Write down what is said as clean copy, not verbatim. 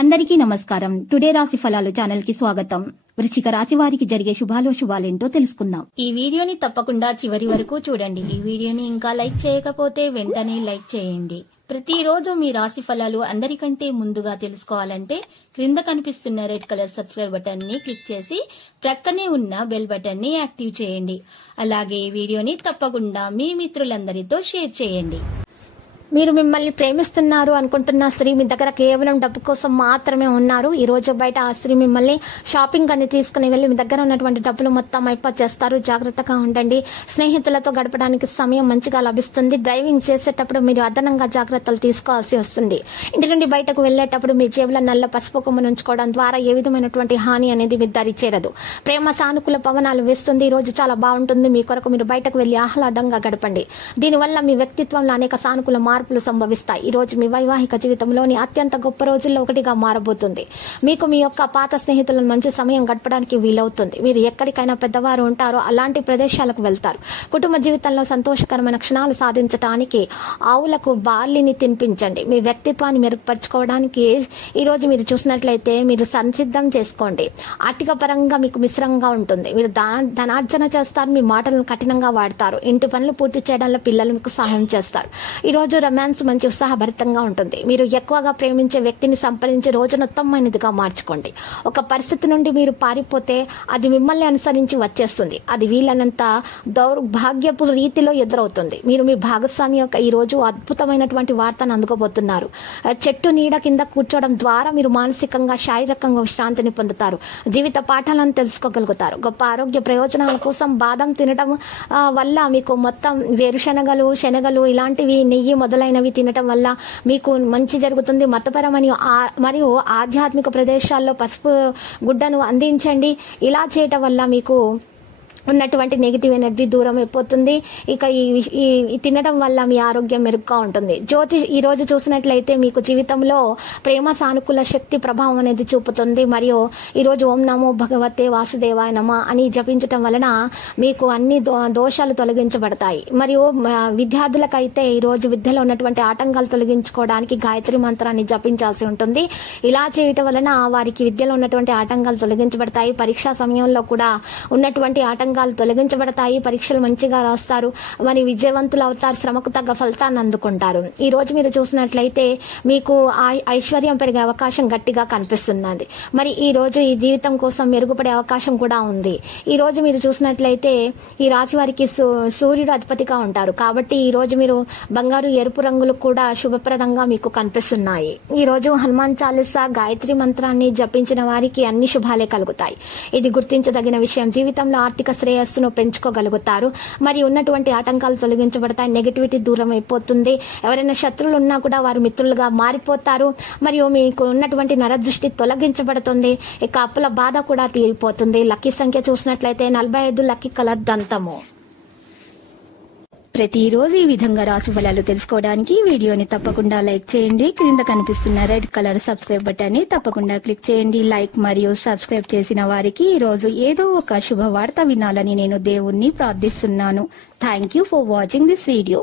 అందరికీ నమస్కారం. టుడే రాశి ఫలాలు ఛానల్ కి స్వాగతం. వృశ్చిక రాశి వారికి జరిగే శుభాలేంటో తెలుసుకుందాం. ఈ వీడియోని తప్పకుండా చివరి వరకు చూడండి. ఈ వీడియోని ఇంకా లైక్ చేయకపోతే వెంటనే లైక్ చేయండి. ప్రతిరోజు మీ రాశి ఫలాలు అందరికంటే ముందుగా తెలుసుకోవాలంటే క్రింద కనిపిస్తున్న రెడ్ కలర్ సబ్స్క్రైబ్ బటన్ ని క్లిక్ చేసి ప్రక్కనే ఉన్న బెల్ బటన్ ని యాక్టివ్ చేయండి. అలాగే ఈ వీడియోని తప్పకుండా మీ మిత్రులందరితో షేర్ చేయండి. మీరు మిమ్మల్ని ప్రేమిస్తున్నారు అనుకుంటున్న స్త్రీ మీ దగ్గర కేవలం డబ్బు కోసం మాత్రమే ఉన్నారు. ఈ రోజు బయట ఆ స్త్రీ మిమ్మల్ని షాపింగ్ అని తీసుకుని వెళ్లి మీ దగ్గర ఉన్నటువంటి డబ్బులు మొత్తం అయిపోచేస్తారు. జాగ్రత్తగా ఉండండి. స్నేహితులతో గడపడానికి సమయం మంచిగా లభిస్తుంది. డ్రైవింగ్ చేసేటప్పుడు మీరు అదనంగా జాగ్రత్తలు తీసుకోవాల్సి వస్తుంది. ఇంటి నుండి బయటకు వెళ్లేటప్పుడు మీ జేబులో నల్ల పసుపు కొమ్మును ఉంచుకోవడం ద్వారా ఏ విధమైనటువంటి హాని అనేది మీ దరి చేరదు. ప్రేమ సానుకూల పవనాలు వేస్తుంది. ఈ రోజు చాలా బాగుంటుంది. మీ కొరకు మీరు బయటకు వెళ్లి ఆహ్లాదంగా గడపండి. దీనివల్ల మీ వ్యక్తిత్వంలో అనేక సానుకూల మార్పులు సంభవిస్తాయి. ఈ రోజు మీ వైవాహిక జీవితంలోని అత్యంత గొప్ప రోజుల్లో ఒకటిగా మారబోతుంది. మీకు మీ యొక్క పాత స్నేహితులను మంచి సమయం గడపడానికి వీలవుతుంది. మీరు ఎక్కడికైనా పెద్దవారు ఉంటారో అలాంటి ప్రదేశాలకు వెళ్తారు. కుటుంబ జీవితంలో సంతోషకరమైన క్షణాలు సాధించడానికి ఆవులకు బార్లీని తినిపించండి. మీ వ్యక్తిత్వాన్ని మెరుగుపరచుకోవడానికి ఈ రోజు మీరు చూసినట్లయితే మీరు సంసిద్ధం చేసుకోండి. ఆర్థిక పరంగా మీకు మిశ్రంగా ఉంటుంది. మీరు ధనార్జన చేస్తారు. మీ మాటలను కఠినంగా వాడతారు. ఇంటి పనులు పూర్తి చేయడంలో పిల్లలు మీకు సహాయం చేస్తారు. ఈ రోజు రొమాన్స్ మంచి ఉత్సాహభరితంగా ఉంటుంది. మీరు ఎక్కువగా ప్రేమించే వ్యక్తిని సంప్రదించి రోజును ఉత్తమమైనదిగా మార్చుకోండి. ఒక పరిస్థితి నుండి మీరు పారిపోతే అది మిమ్మల్ని అనుసరించి వచ్చేస్తుంది. అది వీలైనంత దౌర్భాగ్యపు రీతిలో ఎదురవుతుంది. మీరు మీ భాగస్వామి యొక్క ఈ రోజు అద్భుతమైనటువంటి వార్తను అందుకోబోతున్నారు. చెట్టు నీడ కింద కూర్చోవడం ద్వారా మీరు మానసికంగా శారీరకంగా విశ్రాంతిని పొందుతారు. జీవిత పాఠాలను తెలుసుకోగలుగుతారు. గొప్ప ఆరోగ్య ప్రయోజనాల కోసం బాదం తినడం వల్ల మీకు మొత్తం వేరుశనగలు శనగలు ఇలాంటివి నెయ్యి మొదలైనవి తినటం వల్ల మీకు మంచి జరుగుతుంది. మతపరమైన మరియు ఆధ్యాత్మిక ప్రదేశాల్లో పసుపు గుడ్డను అందించండి. ఇలా చేయటం వల్ల మీకు ఉన్నటువంటి నెగిటివ్ ఎనర్జీ దూరం అయిపోతుంది. ఇక ఈ తినడం వల్ల మీ ఆరోగ్యం మెరుగ్గా ఉంటుంది. జ్యోతి ఈ రోజు చూసినట్లయితే మీకు జీవితంలో ప్రేమ సానుకూల శక్తి ప్రభావం అనేది చూపుతుంది. మరియు ఈ రోజు ఓం నమో భగవతే వాసుదేవాయ నమః అని జపించటం వలన మీకు అన్ని దోషాలు తొలగించబడతాయి. మరియు విద్యార్థులకైతే ఈ రోజు విద్యలో ఉన్నటువంటి ఆటంకాలు తొలగించుకోవడానికి గాయత్రి మంత్రాన్ని జపించాల్సి ఉంటుంది. ఇలా చేయటం వలన వారికి విద్యలో ఉన్నటువంటి ఆటంకాలు తొలగించబడతాయి. పరీక్షా సమయంలో కూడా ఉన్నటువంటి ఆటంకాలు తొలగించబడతాయి. పరీక్షలు మంచిగా రాస్తారు. మరి విజయవంతులు అవుతారు. శ్రమకు తగ్గ ఫలితాన్ని అందుకుంటారు. ఈ రోజు మీరు చూసినట్లయితే మీకు ఐశ్వర్యం పెరిగే అవకాశం గట్టిగా కనిపిస్తున్నది. మరి ఈ రోజు ఈ జీవితం కోసం మెరుగుపడే అవకాశం కూడా ఉంది. ఈ రోజు మీరు చూసినట్లయితే ఈ రాశి వారికి సూర్యుడు అధిపతిగా ఉంటారు. కాబట్టి ఈ రోజు మీరు బంగారు ఎరుపు రంగులు కూడా శుభప్రదంగా మీకు కనిపిస్తున్నాయి. ఈ రోజు హనుమాన్ చాలీసా గాయత్రి మంత్రాన్ని జపించిన వారికి అన్ని శుభాలే కలుగుతాయి. ఇది గుర్తించదగిన విషయం. జీవితంలో ఆర్థిక శ్రేయస్సును పెంచుకోగలుగుతారు. మరి ఉన్నటువంటి ఆటంకాలు తొలగించబడతాయి. నెగిటివిటీ దూరం అయిపోతుంది. ఎవరైనా శత్రువులు ఉన్నా కూడా వారు మిత్రులుగా మారిపోతారు. మరియు మీకు ఉన్నటువంటి నరదృష్టి తొలగించబడుతుంది. ఇక అప్పుల బాధ కూడా తీరిపోతుంది. లక్కీ సంఖ్య చూసినట్లయితే 45. లక్కీ కలర్ దంతము. ప్రతిరోజు ఈ విధంగా రాశి ఫలాలు తెలుసుకోవడానికి వీడియోని తప్పకుండా లైక్ చేయండి. క్రింద కనిపిస్తున్న రెడ్ కలర్ సబ్స్క్రైబ్ బటన్ ని తప్పకుండా క్లిక్ చేయండి. లైక్ మరియు సబ్స్క్రైబ్ చేసిన వారికి ఈ రోజు ఏదో ఒక శుభవార్త వినాలని నేను దేవుణ్ణి ప్రార్థిస్తున్నాను. Thank you for watching this video.